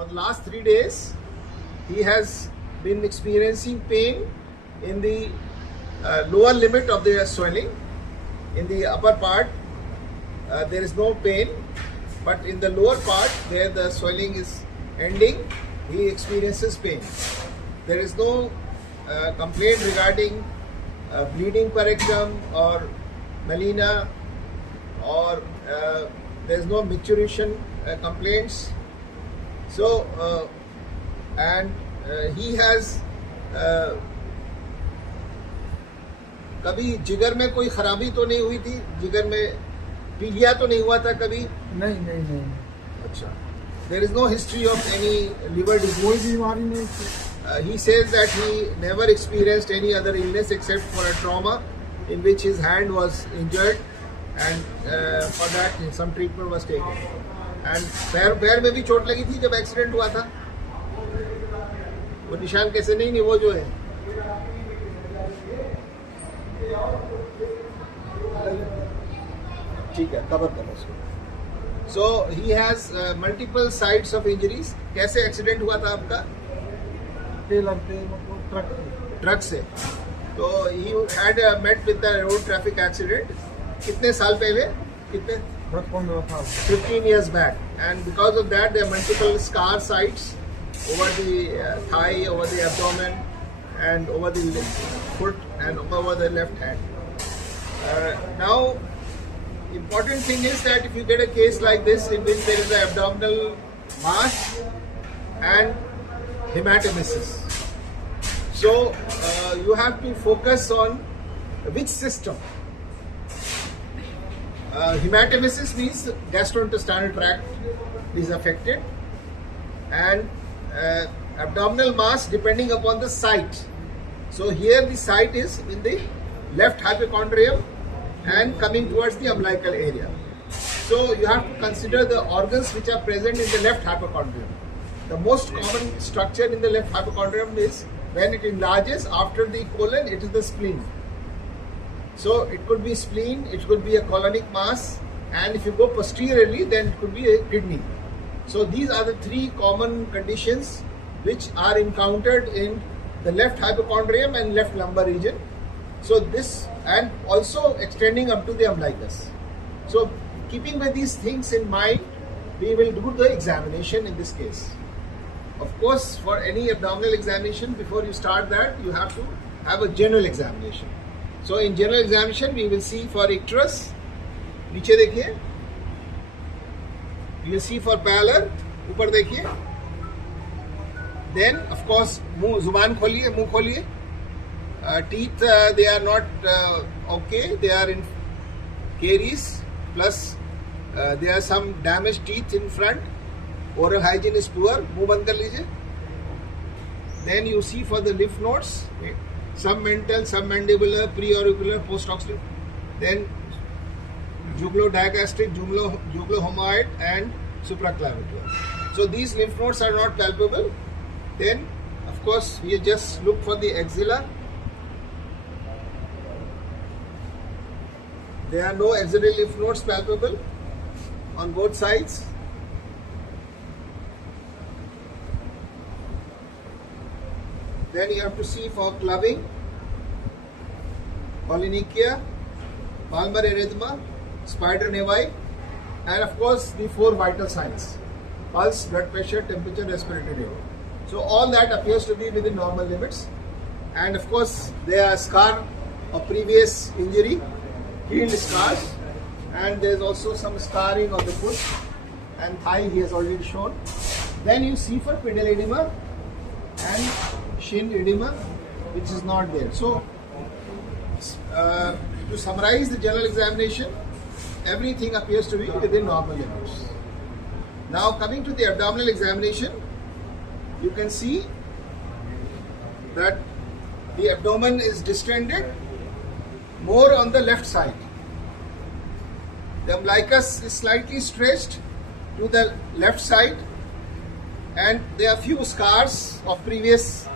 for the last 3 days, he has been experiencing pain in the lower limit of the swelling. In the upper part, there is no pain, but in the lower part where the swelling is ending, he experiences pain. There is no complaint regarding bleeding per rectum or melena, or there is no micturition complaints. So and he has कभी जिगर में कोई खराबी तो नहीं हुई थी? जिगर में पीलिया तो नहीं हुआ था कभी? नहीं। अच्छा. There is no history of any liver disease. कोई बीमारी नहीं थी. He says that he never experienced any other illness except for a trauma in which his hand was injured, and for that some treatment was taken. And पैर में भी चोट लगी थी जब एक्सीडेंट हुआ था. वो निशान कैसे नहीं वो जो है ठीक है, कवर करो उसको. So he has multiple sites of injuries. कैसे एक्सीडेंट हुआ था आपका? ट्रक से. तो he had met with the road traffic accident. कितने साल पहले? कितने? 15 years back. And because of that, there are multiple scar sites over the thigh, over the abdomen, and over the foot, and over the left hand. Now, important thing is that if you get a case like this in which there is an abdominal mass and hematemesis, so you have to focus on which system. Hematemesis means gastrointestinal tract is affected, and abdominal mass depending upon the site. So here the site is in the left hypochondrium and coming towards the umbilical area. So you have to consider the organs which are present in the left hypochondrium. The most common structure in the left hypochondrium is when it enlarges after the colon, it is the spleen. So it could be spleen, it could be a colonic mass, and if you go posteriorly, then it could be a kidney. So these are the three common conditions which are encountered in the left hypochondrium and left lumbar region. So this, and also extending up to the umbilicus. So keeping with these things in mind, we will do the examination in this case. Of course, for any abdominal examination, before you start that, you have to have a general examination. So in general examination, we will see for icterus, नीचे देखिए, we will see for pallor, ऊपर देखिए. Then of course, मुंह जुबान खोलिए, मुंह खोलिए. Teeth, they are not okay, they are in caries, plus there are some damaged teeth in front. Oral hygiene is poor, मुंह बंद कर लीजिए. Then you see for the lymph nodes, submental, submandibular, preauricular, postocciput. Then jugulo-digastric, jugulo-homoid, and supraclavicular. So these lymph nodes are not palpable. Then, of course, we just look for the axilla. There are no axillary lymph nodes palpable on both sides. Then you have to see for clubbing, polynychia, palmar erythema, spider nevi, and of course the four vital signs: pulse, blood pressure, temperature, respiratory rate. So all that appears to be within normal limits. And of course there are scar of previous injury, healed scars, and there is also some scarring of the foot and thigh he has already shown. Then you see for pedal edema and shin edema, which is not there. So to summarize the general examination, everything appears to be within normal limits. Now coming to the abdominal examination, you can see that the abdomen is distended more on the left side. The umbilicus is slightly stretched to the left side, and there are few scars of previous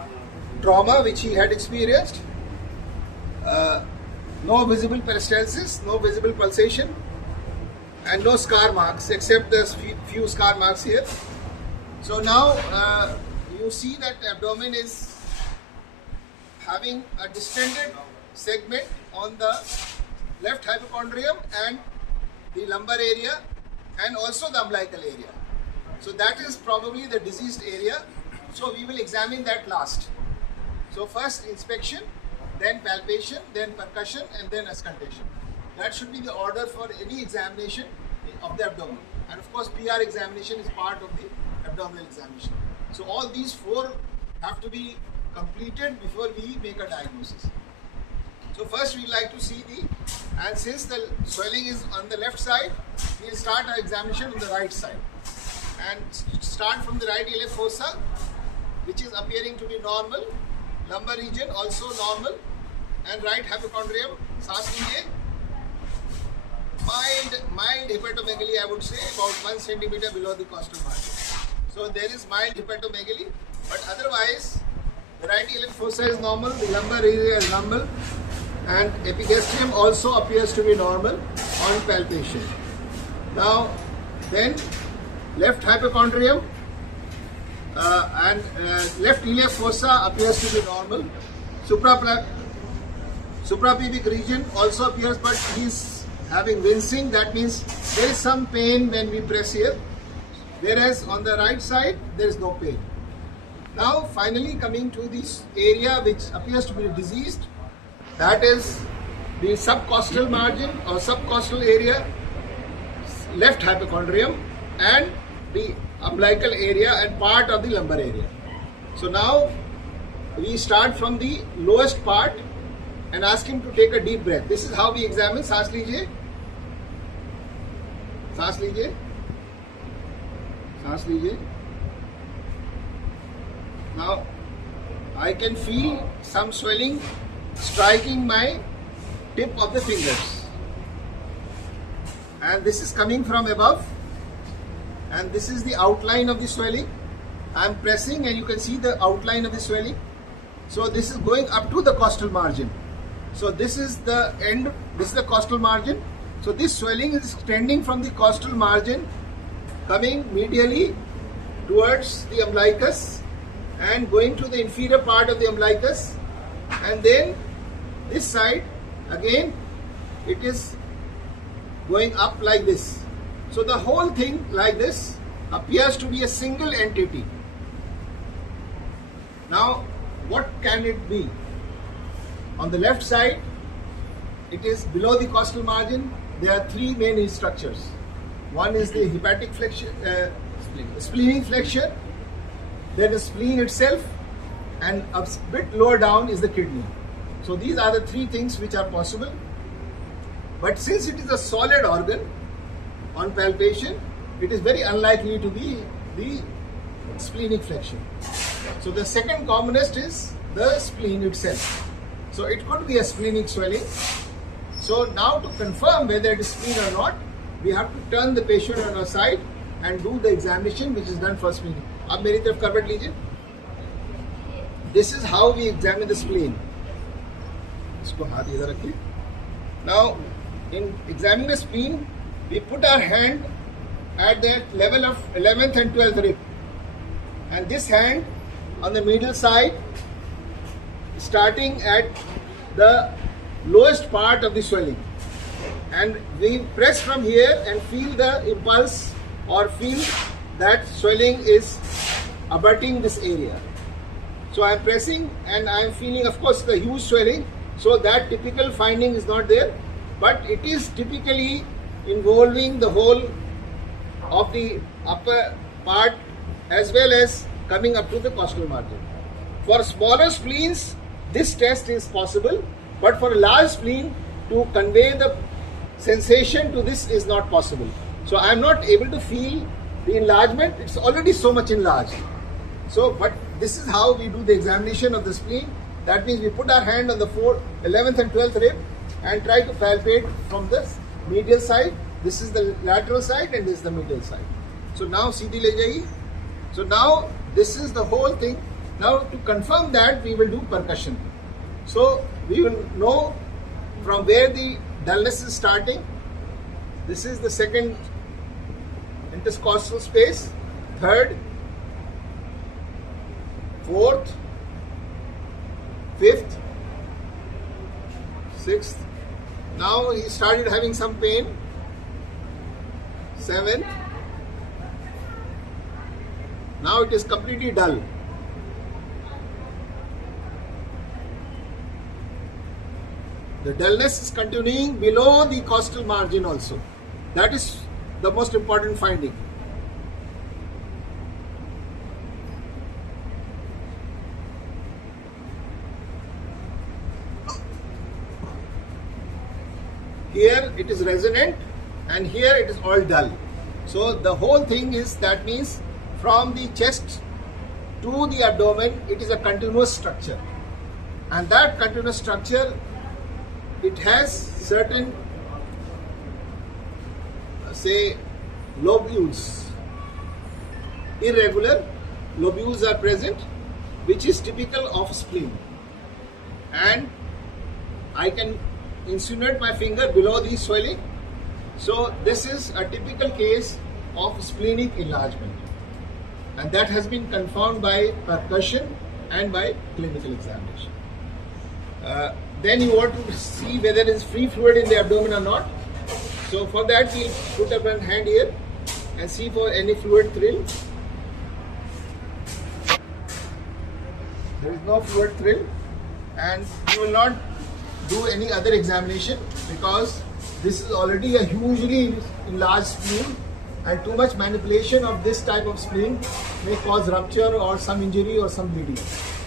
trauma which he had experienced. No visible peristalsis, no visible pulsation, and no scar marks except the few scar marks here. So now you see that the abdomen is having a distended segment on the left hypochondrium and the lumbar area and also the umbilical area. So that is probably the diseased area. So we will examine that last. So first inspection, then palpation, then percussion, and then auscultation. That should be the order for any examination of the abdomen. And of course PR examination is part of the abdominal examination. So all these four have to be completed before we make a diagnosis. So first we like to see and since the swelling is on the left side, we will start our examination on the right side. And start from the right iliac fossa, which is appearing to be normal, lumbar region also normal, and right hypochondrium, सांस लीजिए, mild hepatomegaly, I would say about 1 centimeter below the costal margin. So there is mild hepatomegaly, but otherwise the right iliac fossa is normal, the lumbar area is normal, and epigastrium also appears to be normal on palpation. Now then left hypochondrium and left iliac fossa appears to be normal. Suprapubic region also appears, but he is having wincing. That means there is some pain when we press here, whereas on the right side there is no pain. Now finally coming to this area which appears to be diseased, that is the subcostal margin or subcostal area, left hypochondrium, and the umbilical area and part of the lumbar area. So now we start from the lowest part and ask him to take a deep breath. This is how we examine. सांस लीजिए, सांस लीजिए, सांस लीजिए. Now I can feel some swelling striking my tip of the fingers, and this is coming from above, and this is the outline of the swelling. I am pressing and you can see the outline of the swelling. So this is going up to the costal margin. So this is the end, this is the costal margin. So this swelling is extending from the costal margin, coming medially towards the umbilicus and going to the inferior part of the umbilicus, and then this side again it is going up like this. So the whole thing like this appears to be a single entity. Now what can it be? On the left side it is below the costal margin. There are three main structures. One is the hepatic flexion, splenic flexion, then the spleen itself, and a bit lower down is the kidney. So these are the three things which are possible. But since it is a solid organ, on palpation it is very unlikely to be the splenic flexion. So the second commonest is the spleen itself. So it could be a splenic swelling. So now to confirm whether it is spleen or not, we have to turn the patient on our side and do the examination which is done for spleen. Ab meri taraf karvat lijiye. This is how we examine the spleen. Isko haath idhar rakhiye. Now in examining the spleen, we put our hand at the level of 11th and 12th rib, and this hand on the middle side, starting at the lowest part of the swelling, and we press from here and feel the impulse or feel that swelling is abutting this area. So I am pressing and I am feeling, of course, the huge swelling. So that typical finding is not there, but it is typically involving the whole of the upper part as well as coming up to the costal margin. For smaller spleens, this test is possible, but for a large spleen, to convey the sensation to this is not possible. So I am not able to feel the enlargement. It's already so much enlarged. So, but this is how we do the examination of the spleen. That means we put our hand on the 11th and 12th rib and try to palpate from the medial side. This is the lateral side and this is the medial side. So now seedhi le jaiye. So now this is the whole thing. Now to confirm that, we will do percussion. So we will know from where the dullness is starting. This is the second intercostal space, third, 4th, 5th, 6th. Now he started having some pain. 7th. Now it is completely dull. The dullness is continuing below the costal margin also. That is the most important finding. Here it is resonant and here it is all dull. So the whole thing is, that means from the chest to the abdomen it is a continuous structure, and that continuous structure, it has certain say lobules, irregular lobules are present, which is typical of spleen, and I can insinuate my finger below the swelling. So this is a typical case of splenic enlargement, and that has been confirmed by percussion and by clinical examination. Then you want to see whether there is free fluid in the abdomen or not. So for that we'll put up one hand here and see for any fluid thrill. There is no fluid thrill, and you will not do any other examination because this is already a hugely enlarged spleen, and too much manipulation of this type of spleen may cause rupture or some injury or some bleeding.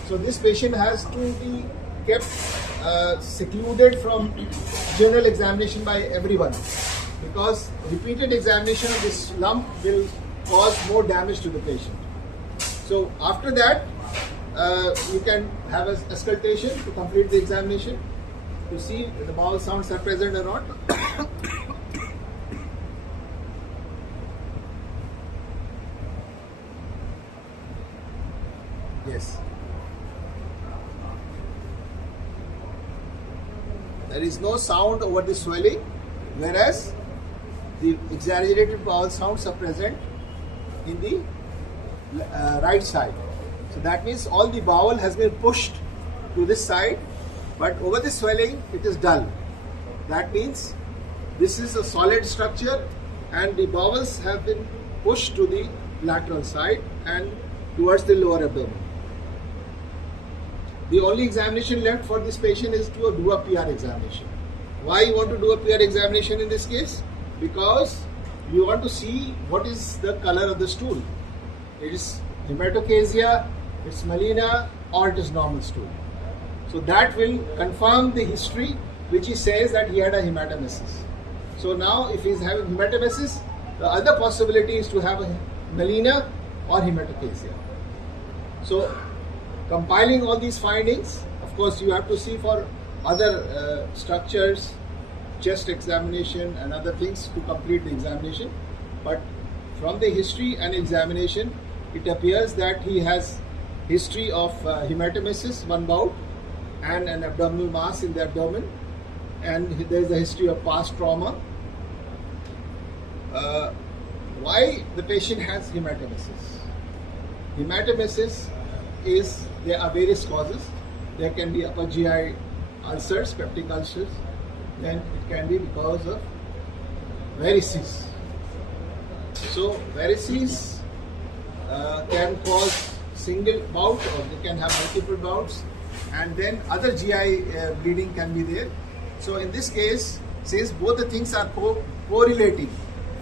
So this patient has to be kept secluded from general examination by everyone, because repeated examination of this lump will cause more damage to the patient. So after that you can have an auscultation to complete the examination to see if the bowel sounds are present or not. Yes. There is no sound over the swelling, whereas the exaggerated bowel sounds are present in the right side. So that means all the bowel has been pushed to this side, but over the swelling it is dull. That means this is a solid structure and the bowels have been pushed to the lateral side and towards the lower abdomen. The only examination left for this patient is to do a PR examination. Why you want to do a PR examination in this case? Because you want to see what is the color of the stool. It is hematochezia, it's melena, or it is normal stool. So that will confirm the history which he says that he had a hematemesis. So now if he is having hematemesis, the other possibility is to have a melena or hematochezia. So compiling all these findings, of course you have to see for other structures, chest examination and other things to complete the examination. But from the history and examination, it appears that he has history of hematemesis, one bout, and an abdominal mass in the abdomen, and there is a history of past trauma. Why the patient has hematemesis? Hematemesis is, there are various causes. There can be upper GI ulcers, peptic ulcers. Then it can be because of varices. So varices can cause single bout, or they can have multiple bouts, and then other GI bleeding can be there. So in this case, since both the things are correlating,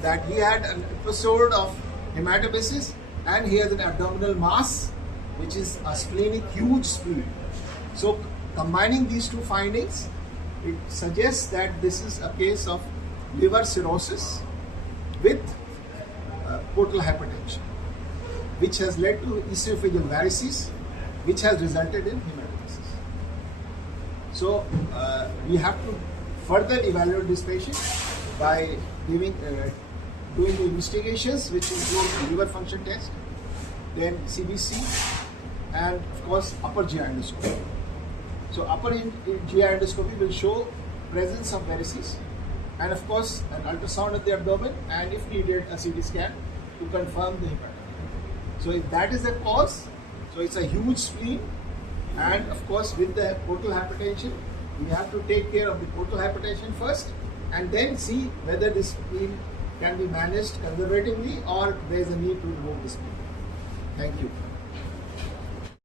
that he had an episode of hematemesis and he has an abdominal mass, which is a splenic, huge spleen. So combining these two findings, it suggests that this is a case of liver cirrhosis with portal hypertension, which has led to esophageal varices, which has resulted in hematemesis. So we have to further evaluate this patient by doing the investigations, which include liver function test, then CBC, and of course upper GI endoscopy. So upper GI endoscopy will show presence of varices, and of course an ultrasound of the abdomen, and if needed a CT scan to confirm the hepatitis. So if that is the cause, So it's a huge spleen, and of course with the portal hypertension, we have to take care of the portal hypertension first and then see whether this spleen can be managed conservatively or there is a need to remove the spleen. Thank you.